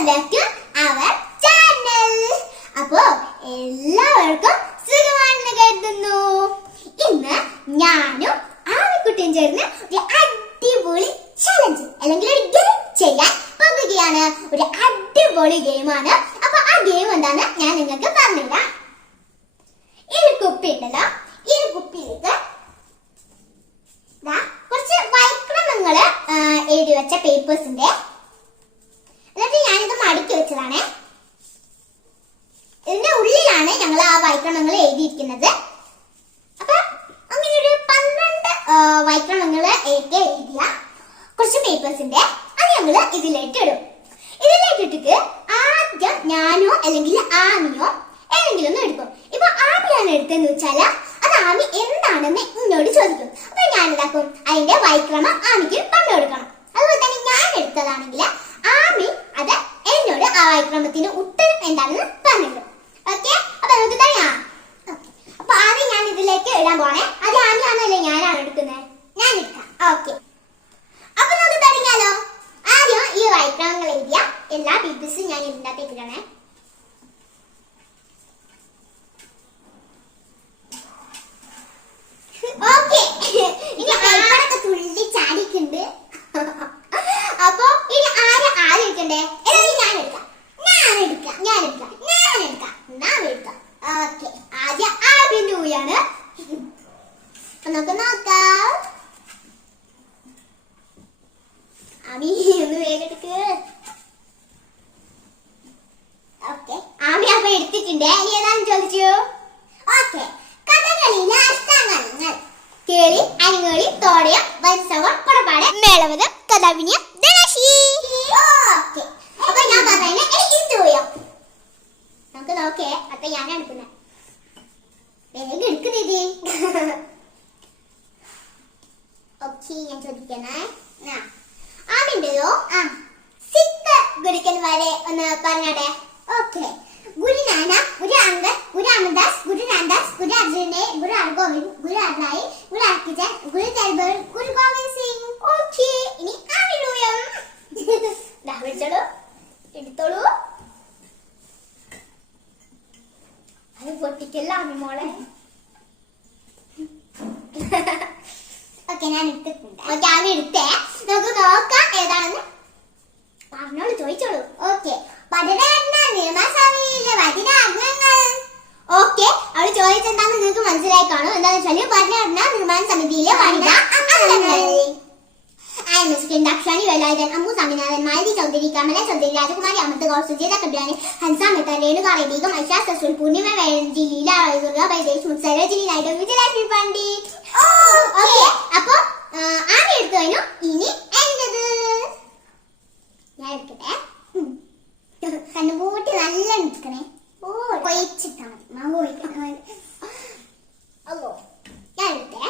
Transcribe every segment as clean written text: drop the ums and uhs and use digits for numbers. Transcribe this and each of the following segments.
Welcome back to our channel. അപ്പോ എല്ലാവർക്കും സുഖമാണെന്ന് കരുതുന്നു. ഇന്ന് ഞാനും ആമിക്കുട്ടിയും ചേർന്ന് ഒരു അടിപൊളി ചലഞ്ച് അല്ലെങ്കിൽ ഒരു ഗെയിം ചെയ്യാൻ പോകുകയാണ്. ഒരു അടിപൊളി ഗെയിമാണ്. അപ്പൊ ആ ഗെയിം എന്താന്ന് ഞാൻ നിങ്ങൾക്ക് പറഞ്ഞുതരാം. ഈ കുപ്പി ഉണ്ടല്ലോ, ഈ കുപ്പിയിലേക്ക് കുറച്ച് വൈക്രമങ്ങള് എഴുതി വെച്ച പേപ്പേഴ്സിന്റെ, എന്നിട്ട് ഞാനിത് മടക്കി വെച്ചതാണ്. ഇതിന്റെ ഉള്ളിലാണ് ഞങ്ങൾ ആ വൈക്രമങ്ങൾ എഴുതിയിരിക്കുന്നത്. അപ്പൊ അങ്ങനെ ഒരു 12 വൈക്രമങ്ങള് എഴുതിയ കുറച്ച് പേപ്പേഴ്സിന്റെ അത് ഞങ്ങള് ഇതിലേക്ക് ഇടും. ഇതിലേക്കിട്ടിട്ട് ആദ്യം ഞാനോ അല്ലെങ്കിൽ ആമിയോ ഏതെങ്കിലും ഒന്ന് എടുക്കും. ഇപ്പൊ ആമിയാണ് എടുത്തെന്ന് വെച്ചാല് അത് ആമി എന്താണെന്ന് എന്നോട് ചോദിക്കും. അപ്പൊ ഞാൻ എന്താക്കും, അതിന്റെ വൈക്രമം ആമിക്ക് പറഞ്ഞു കൊടുക്കണം. അതുപോലെ തന്നെ ഞാൻ എടുത്തതാണെങ്കിൽ ആമി അത് എന്നോട് ആ വൈക്രമത്തിന്റെ ഉത്തരം എന്താണെന്ന് പറഞ്ഞിട്ടും. ഓക്കെ, അപ്പൊ നമുക്ക് തരാം. അപ്പൊ ആദ്യം ഞാൻ ഇതിലേക്ക് ഇടാൻ പോണേ. അത് ആമിയാണല്ലേ ഞാനാണ് എടുക്കുന്നത്? ഞാൻ എടുക്കാം. ഓക്കെ, അപ്പൊ നമുക്ക് തുടങ്ങിയാലോ. ആദ്യം ഈ വൈക്രമങ്ങൾ എഴുതിയ എല്ലാ പേപ്പേഴ്സും ഞാൻ ഇതിൻ്റെ അകത്തേക്ക് ഇടണേ. ഓക്കെ, ഇനി പേപ്പറൊക്കെ തുള്ളി ചാടിക്കുണ്ട്. അപ്പൊ ഇനി ആദ്യം എടുക്കണ്ടേ? ഞാൻ എടുക്കാം. ഓക്കെ, ആദ്യം ആദ്യന്റെ ഊയാണ്. നമുക്ക് നോക്കാം. ആമി ഒന്ന് വേഗം എടുക്ക്. ഓക്കെ, ആമി അപ്പൊ എടുത്തിട്ടുണ്ട്. ഇനി ഏതാണെന്ന് ചോദിച്ചു. ഓക്കെ, കഥകളിയിലെ അഷ്ടാംഗങ്ങൾ: കേളി, അനിങ്ങോളി, തോടയം, വത്സവം, പുറപ്പാട്, മേളവതം, കഥാഭിനയം, ധനശി. ഓക്കെ, അപ്പൊ ഞാൻ പറഞ്ഞ ഇത് പോയോ? നമുക്ക് നോക്കേ. അപ്പൊ ഞാൻ എടുക്കുന്നത് വേഗം എടുക്കുന്നത്. ഓക്കെ, ഞാൻ ചോദിക്കണേ. ആമിന്റെയോ സിദ്ധ ഗുരുക്കന്മാരെ ഒന്ന് പറഞ്ഞാട്ടെ. ഓക്കെ, ഗുരു നാനക്, ഗുരു അംഗദ്, ഗുരു അമർദാസ്, ഗുരു രാംദാസ്, ഗുരു അർജുനെ, ഗുരു ഹർഗോവിന്ദ്, ഗുരു ഹർനായി, ഗുരു ഹർകിഷൻ, ഗുരു തെൽബർ, ഗുരു ഗോവിന്ദ് സിംഗ്. ഓക്കെ, ഇനി ആമിലൂയം. വിളിച്ചോളൂ, എടുത്തോളൂ. അത് പൊട്ടിക്കല്ല ആമി മോളെ. ഓക്കെ, ഞാൻ എടുത്തിട്ടുണ്ട്. ഓക്കെ, ആമി എടുത്തേ. നമുക്ക് നോക്കാം ഏതാണെന്ന്. പറഞ്ഞോളൂ, ചോദിച്ചോളൂ. ഓക്കെ, ഓക്കെ, അവള് ചോദിച്ചെന്താന്ന് നിങ്ങൾക്ക് മനസ്സിലായി കാണും. എന്താന്ന് വെച്ചാല് ഭരണഘടനാ നിർമ്മാണ സമിതിയിലെ വനിതാ അംഗങ്ങൾ: ദക്ഷാണി വേലായുധൻ, അമ്മു സ്വാമിനാഥൻ, മാലതി ചൗധരി, കമല ചൗധരി, രാജകുമാരി അമൃത കൗർ, സുജേത കബ്യാനി, ഹൻസ മെഹ്ത, രേണുക റെഡ്ഡികം, ഐഷ സസുൽ, പൂർണിമ വേലഞ്ചി, ലീല ദുർഗ ദേശ്മുഖ്, സരോജിനി നായിഡു, വിജയലക്ഷ്മി പണ്ഡിറ്റ്. ഓക്കെ, അപ്പൊ ആമി എടുത്തു കഴിഞ്ഞു. ഇനി എന്റത് ഞാൻ എടുക്കട്ടെ. കണ്ണുപൂട്ടി നല്ല നിൽക്കണേ. കൊയിച്ചിട്ടാ മതി. മാവ് കൊയിക്കണോ? അല്ലോ, ഞാൻ എടുത്തേ.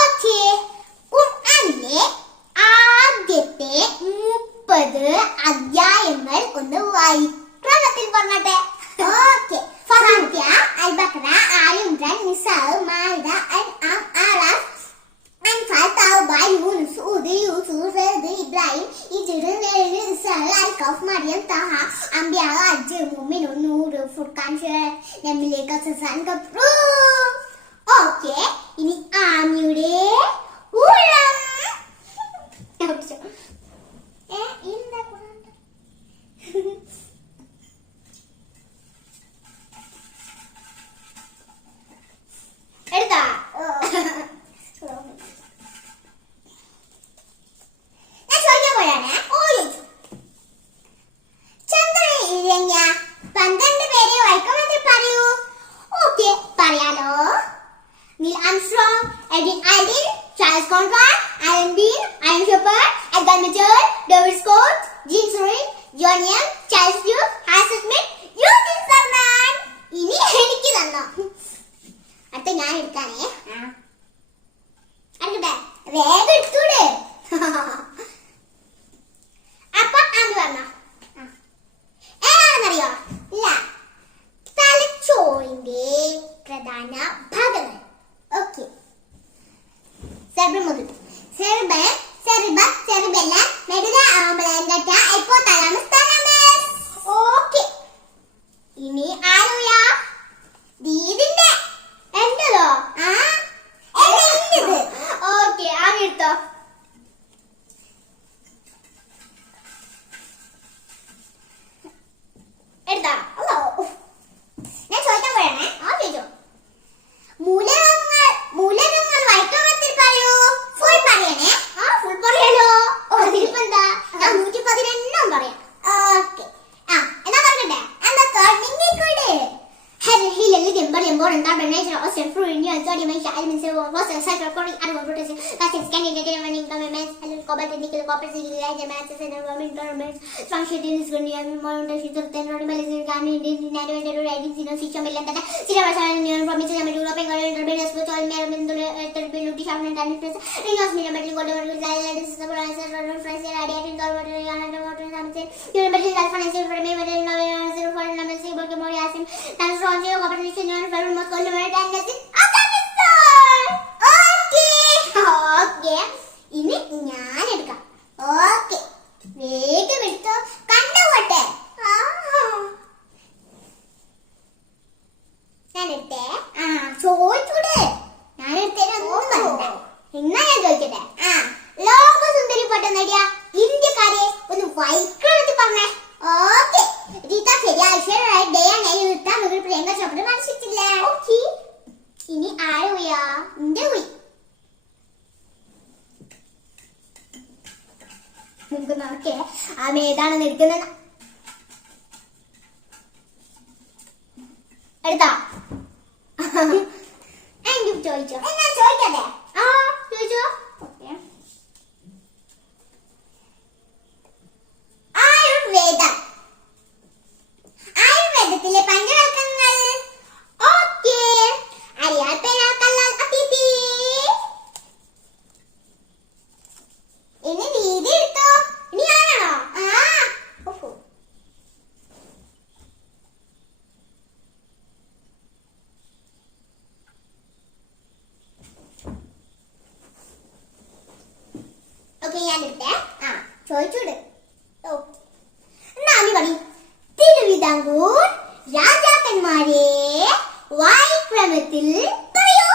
ഓക്കെ, ഖുർആനിലെ ആദ്യത്തെ 30 അധ്യായങ്ങൾ ഒന്ന് വൈക്രമത്തിൽ പറഞ്ഞട്ടെ. ഓക്കെ, ഫാത്തിഹ, അൽ ബഖറ, ആൽ ഇംറാൻ, നിസാ, മാഇദ, അൻആം, അറാഫ്, അൻഫാൽ, തൗബ, യൂനുസ്, ഹൂദ്, യൂസുഫ്, ഇബ്രാഹിം, ഹിജ്ർ, നൂഹ്, ഇസ്രാ, അൽ കഹ്ഫ്, മറിയം, തഹ, അംബിയാ, ഹജ്ജ്, മുഅ്മിനൂൻ, നൂർ, ഫുർഖാൻ, നംൽ, ഖസസ്, ഗഫൂർ. ഓക്കെ, ഇനി ആമിയുടെ ഊഴം. എടുത്താ ഞാൻ ചോദിക്കാൻ പോയാണ്. ചന്ദ്രൻ ഇഴഞ്ഞ 12 പേരെ വൈക്രമത്തിൽ പറയൂ. ഓക്കെ, പറയാലോ. Neil Armstrong, Aldrin, Charles Conrad, Alan Bean, Ian Shepard, Edgar Mitchell, David Scott, Gene Cernan, John Young, Charles Duke, Hassan Smith, Eugene Cernan. ഇനി എനിക്ക് തന്നോ. അടുത്ത ഞാൻ എടുക്കാനേ. വേഗം എടുത്തൂടെ. അപ്പൊ ആമി പറഞ്ഞോ. ഏതാണെന്നറിയോ? ഇല്ല, തലച്ചോറിന്റെ പ്രധാന ഭാഗങ്ങൾ. Okay, cerebrum, cerebellum, cerebellum, medulla, can entertainment income corporate technical corporate civil maths and government function is going to be more internship of 10 organization can Indian writing system million data serious promise European government with all ability shaft and press ring of millimeter golden system answer France radiating government University of Financial for me for number 0 more yasim and from zero competition and for most government and nothing okay ini ഞാൻ എടുക്കാം okay വേഗം എടുത്തോ കണ്ടുപോട്ടെ ഞാൻ എടുത്തേ ചോദിച്ചൂടെ ഞാൻ എടുത്തേനൊന്നും പറയണ്ട എന്നാ ഞാൻ ചോദിക്കട്ടെ ലോക സുന്ദരി പട്ടം നേടിയ ഇന്ത്യക്കാരെ ഒന്ന് വൈക്കളത്തിൽ പറഞ്ഞേ ഓക്കെ റീത ശരിയായി ഡേ ആയി നിർത്താൻ ഒരു പ്രിയങ്ക ചോപ്ര മനസ്സിച്ചില്ലേ ഓക്കെ ഇനി ആര് പോയാ എന്റെ പോയി നമുക്ക് നോക്കേ ആമ ഏതാണെന്ന് എടുക്കുന്നത് എടുത്താ എനിക്ക് ചോദിച്ചോ എന്നാ ചോദിക്കട്ടെ ചോദിച്ചോ ആയുർവേദത്തിലെ പഞ്ചവർഗ്ഗങ്ങൾ ഓക്കെ അറിയാൽ പേരാക്കല്ലാൽ അതിഥി ഇനി രീതി എടുത്തോ ഇനി ആരാണോ ഓക്കെ ഞാൻ എടുത്തേ ചോദിച്ചൂട് എന്നാ അമ്മി പറയും തിരുവിതാംകൂർ രാജാക്കന്മാരെ വായ്ക്രമത്തിൽ പറയൂ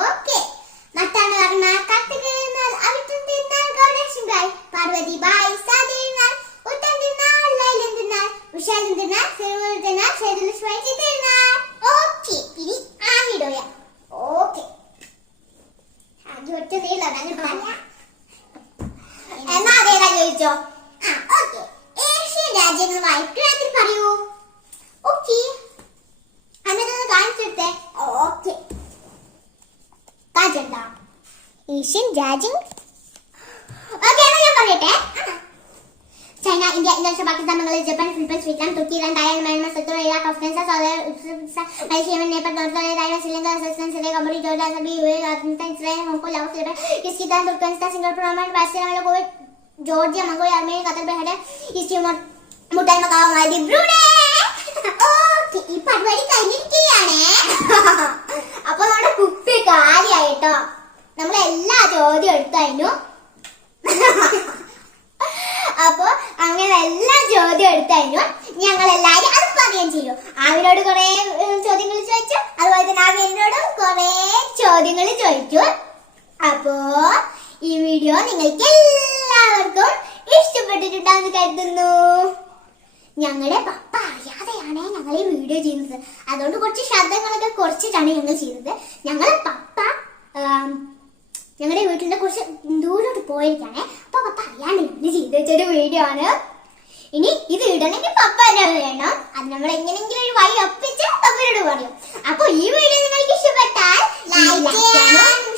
ഓക്കെ മറ്റാണ് പറഞ്ഞ കത്തുകയെന്നാൽ അവിട്ടം തിന്നാൽ ഗൗരക്ഷങ്കായി പാർവതി ബായി സാധിന്നാൽ ഉത്തം തിന്നാൽ ലൈലം തിന്നാൽ ഉഷാലം തിന്നാൽ സെറുവൽ തിന്നാൽ ഷേദുലക്ഷ്മി തിന്നാൽ ഓക്കെ ഇനി ആമിടോയ ഓക്കെ ആദ്യം ഒറ്റ നീള എന്നാ അതേതാ ചോദിച്ചോ ഓക്കെ ഏഷ്യൻ രാജ്യങ്ങൾ വായ്ക്രമത്തിൽ പറയൂ ഓക്കെ അമ്മതൊന്ന് കാണിച്ചെടുത്തേ ഓക്കെ കാണിച്ചെടുത്താ ഏഷ്യൻ രാജ്യം ഓക്കെ എന്നാ ഞാൻ പറയട്ടെ China India Indonesia Pakistan Bangladesh Japan Philippines Vietnam Turkey Iran Thailand Myanmar South Iraq Afghanistan Malaysia Yemen Nepal North Korea Thailand Sri Lanka Kazakhstan Syria Cambodia Jordan Serbia UAE Afghanistan Israel Hong Kong Laos Libya Kyrgyzstan Turkmenistan Singapore Oman Pakistan Kuwait Georgia Mongolia Armenia Qatar Bahrain East Timor Bhutan Macau Mali Brunei okay ഈ പരിപാടി കഴിഞ്ഞിരിക്കുകയാണ് അപ്പൊ നമ്മുടെ കുപ്പി കാര്യായിട്ടോ നമ്മൾ എല്ലാ ചോദ്യം എടുത്തായിരുന്നു അപ്പൊ അങ്ങനെ എല്ലാ ചോദ്യം എടുത്തായിരുന്നു ഞങ്ങൾ എല്ലാരും അത് പറയുകയും ചെയ്യും ആവിനോട് കുറെ ചോദ്യങ്ങൾ ചോദിച്ചു അതുപോലെ തന്നെ ആവിനോടും കുറെ ചോദ്യങ്ങൾ ചോദിച്ചു അപ്പോ ഈ വീഡിയോ നിങ്ങൾക്ക് എല്ലാവർക്കും ഇഷ്ടപ്പെട്ടിട്ടുണ്ടാന്ന് കരുതുന്നു ഞങ്ങളുടെ പപ്പ അറിയാതെയാണ് ഞങ്ങൾ ഈ വീഡിയോ ചെയ്യുന്നത് അതുകൊണ്ട് കുറച്ച് ശബ്ദങ്ങളൊക്കെ കുറച്ചിട്ടാണ് ഞങ്ങൾ ചെയ്യുന്നത് ഞങ്ങളുടെ പപ്പ ഞങ്ങളുടെ വീട്ടിന്റെ കുറച്ച് ദൂരോട്ട് പോയിരിക്കാണ് അപ്പൊ പപ്പ അറിയാണ്ട് ഞങ്ങൾ ചെയ്ത് വെച്ചൊരു വീഡിയോ ആണ് ഇനി ഇത് ഇടണമെങ്കിൽ പപ്പ തന്നെ വേണം അത് നമ്മൾ എങ്ങനെയെങ്കിലും ഒരു വഴി ഒപ്പിച്ച് പപ്പയോട് പറയും അപ്പൊ ഈ വീഡിയോ നിങ്ങൾക്ക് ഇഷ്ടപ്പെട്ടാൽ ലൈക്ക് ചെയ്യാനും